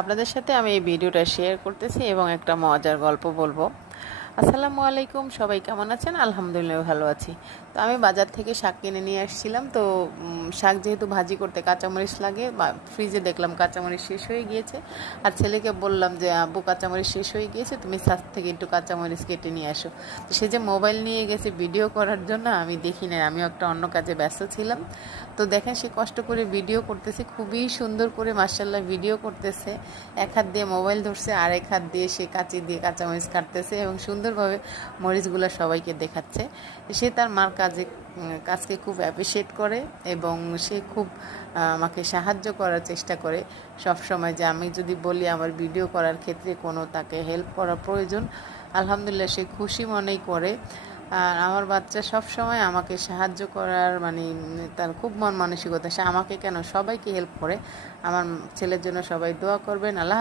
আপনাদের সাথে আমি এই ভিডিওটা শেয়ার করতেছি এবং একটা মজার গল্প বলবো। আসসালামু আলাইকুম, সবাই কেমন আছেন? আলহামদুলিল্লাহ ভালো আছি। তো আমি বাজার থেকে শাক কিনে নিয়ে আসছিলাম। তো শাক যেহেতু ভাজি করতে কাঁচামরিচ লাগে, বা ফ্রিজে দেখলাম কাঁচামরিচ শেষ হয়ে গিয়েছে। আর ছেলেকে বললাম যে আব্বু কাঁচামরিচ শেষ হয়ে গিয়েছে, তুমি ছাদ থেকে একটু কাঁচামরিচ কেটে নিয়ে আসো। তো সে যে মোবাইল নিয়ে গেছে ভিডিও করার জন্য, আমি দেখি না, আমিও একটা অন্য কাজে ব্যস্ত ছিলাম। তো দেখেন সে কষ্ট করে ভিডিও করতেছে, খুবই সুন্দর করে মাশাআল্লাহ ভিডিও করতেছে। এক হাত দিয়ে মোবাইল ধরছে, আর এক হাত দিয়ে সে কাঁচি দিয়ে কাঁচামরিচ কাটতেছে এবং সুন্দরভাবে মরিচগুলো সবাইকে দেখাচ্ছে। সে তার মার কাজকে খুব অ্যাপ্রিসিয়েট করে এবং সে খুব আমাকে সাহায্য করার চেষ্টা করে সব সময়। যে আমি যদি বলি আমার ভিডিও করার ক্ষেত্রে কোনো তাকে হেল্প করা প্রয়োজন, আলহামদুলিল্লাহ সে খুশি মনেই করে। আর আমার বাচ্চা সব সময় আমাকে সাহায্য করার তার খুব মন মানসিকতা, সে আমাকে কেন সবাইকে হেল্প করে। আমার ছেলের জন্য সবাই দোয়া করবেন। আল্লাহ।